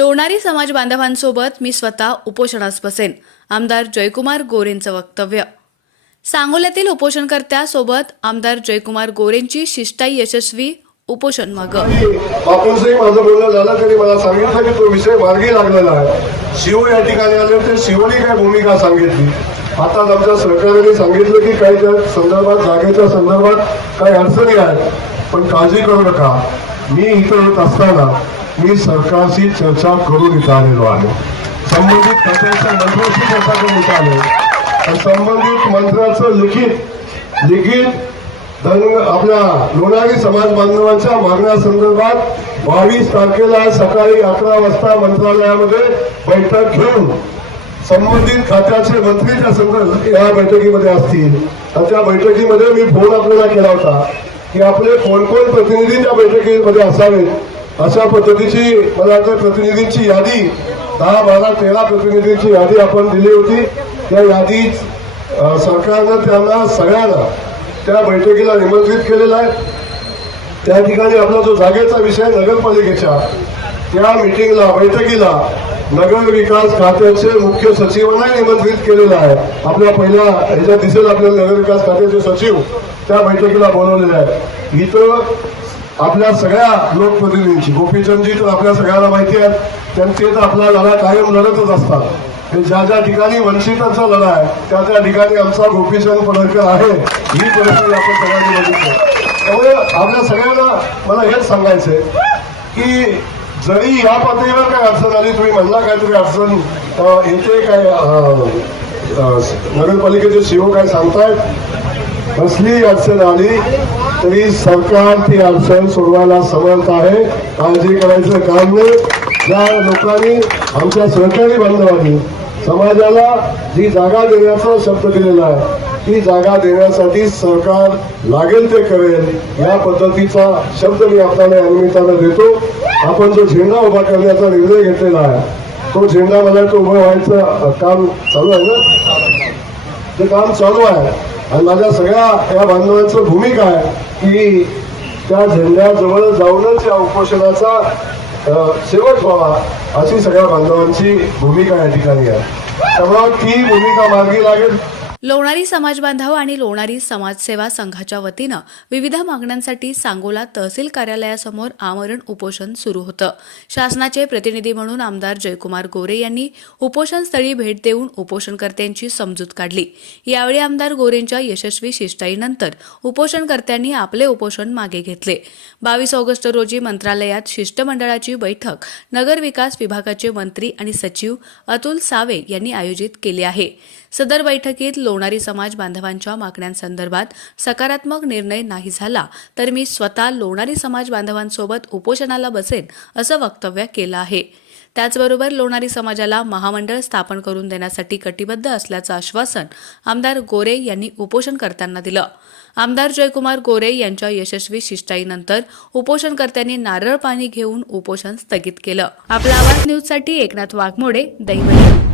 लोणारी समाज बांधवांसोबत मी स्वतः उपोषणास बसेन. आमदार जयकुमार गोरेंचं वक्तव्य. सांगोल्यातील उपोषणकर्त्यासोबत आमदार जयकुमार गोरेंची शिष्टाई यशस्वी उपोषण मागं. बापूंचंही माझं बोलणं झालं तरी मला सांगितलं की तो विषय मार्गी लागलेला आहे. शिव या ठिकाणी आले ते शिवनी काय भूमिका सांगितली? आता आमच्या सरकारने सांगितलं की काही त्या संदर्भात जागेच्या संदर्भात काही अडचणी आहेत पण काळजी करू नका. मी इथं येत असताना मी सरकारशी चर्चा करून इथं आलेलो आहे. संबंधित खात्याच्या मंत्र्यांशी चर्चा करून इथं आलो संबंधित मंत्र्याचं लिखित लिखित धन आपल्या लोणारी समाज बांधवांच्या मागण्यासंदर्भात बावीस तारखेला सकाळी अकरा वाजता मंत्रालयामध्ये बैठक घेऊन संबंधित खात्याचे मंत्री त्या संदर्भात या बैठकीमध्ये असतील. आणि त्या बैठकीमध्ये मी फोन आपल्याला केला होता की आपले कोण कोण प्रतिनिधी त्या बैठकीमध्ये असावेत. अशा पद्धतीची मला वाटतं प्रतिनिधींची यादी दहा बारा तेरा प्रतिनिधींची यादी आपण दिली होती. त्या यादी सरकारनं त्यांना सगळ्यांना त्या बैठकीला निमंत्रित केलेला आहे. त्या ठिकाणी आपला जो जागेचा विषय नगरपालिकेच्या त्या मिटिंगला बैठकीला नगर विकास खात्याचे मुख्य सचिवांना निमंत्रित केलेलं आहे. आपल्या पहिल्या ह्याच्यात दिसेल आपल्याला नगर विकास खात्याचे सचिव त्या बैठकीला बोलवलेले आहे इथं आपल्या सगळ्या लोकप्रतिनिधींची गोपीचंदजी तर आपल्या सगळ्यांना माहिती आहे त्यांचे तर आपला लढा कायम लढतच असतात. ते ज्या ज्या ठिकाणी वंचितांचा लढा आहे त्या त्या ठिकाणी आमचा गोपीचंद पडळकर आहे ही परिस्थिती आपण सगळ्यांनी बघितली. त्यामुळे आपल्या सगळ्यांना मला हेच सांगायचंय की जरी या पातळीवर काय अडचण आली तुम्ही म्हणला काहीतरी अडचण येते काय नगरपालिकेचे सीओ काय सांगतायत कसली अडचण आली तरी सरकार ती अडचण सोडवायला समर्थ आहे. काळजी करायचं काम नाही. ज्या लोकांनी आमच्या सहकारी बांधवांनी समाजाला जी जागा देण्याचा शब्द दिलेला आहे ती जागा देण्यासाठी सरकार लागेल ते करेल या पद्धतीचा शब्द मी आपल्याला या निमित्तानं देतो. आपण जो झेंडा उभा करण्याचा निर्णय घेतलेला आहे तो झेंडा मला तो उभं व्हायचं काम चालू आहे ना? ते काम चालू आहे आणि माझ्या सगळ्या या बांधवांचं भूमिका आहे की त्या झेंड्याजवळ जाऊनच या उपोषणाचा शेवट व्हावा अशी सगळ्या बांधवांची भूमिका या ठिकाणी आहे. त्यामुळं ती भूमिका मार्गी लागेल. लोणारी समाज बांधव आणि लोणारी समाजसेवा संघाच्या वतीनं विविध मागण्यांसाठी सांगोला तहसील कार्यालयासमोर आमरण उपोषण सुरू होतं. शासनाचे प्रतिनिधी म्हणून आमदार जयकुमार गोरे यांनी उपोषणस्थळी भेट देऊन उपोषणकर्त्यांची समजूत काढली. यावेळी आमदार गोरेंच्या यशस्वी शिष्टाईनंतर उपोषणकर्त्यांनी आपले उपोषण मागे घेतले. बावीस ऑगस्ट रोजी मंत्रालयात शिष्टमंडळाची बैठक नगरविकास विभागाचे मंत्री आणि सचिव अतुल सावे यांनी आयोजित केली आहे. सदर बैठकीत लोणारी समाज बांधवांच्या मागण्यांसंदर्भात सकारात्मक निर्णय नाही झाला तर मी स्वतः लोणारी समाज बांधवांसोबत उपोषणाला बसेन असं वक्तव्य केलं आहे. त्याचबरोबर लोणारी समाजाला महामंडळ स्थापन करून देण्यासाठी कटिबद्ध असल्याचं आश्वासन आमदार गोरे यांनी उपोषण करताना दिलं. आमदार जयकुमार गोरे यांच्या यशस्वी शिष्टाईनंतर उपोषणकर्त्यांनी नारळ पाणी घेऊन उपोषण स्थगित केलं. आपला आवाज न्यूजसाठी एकनाथ वाघमोडे दैवली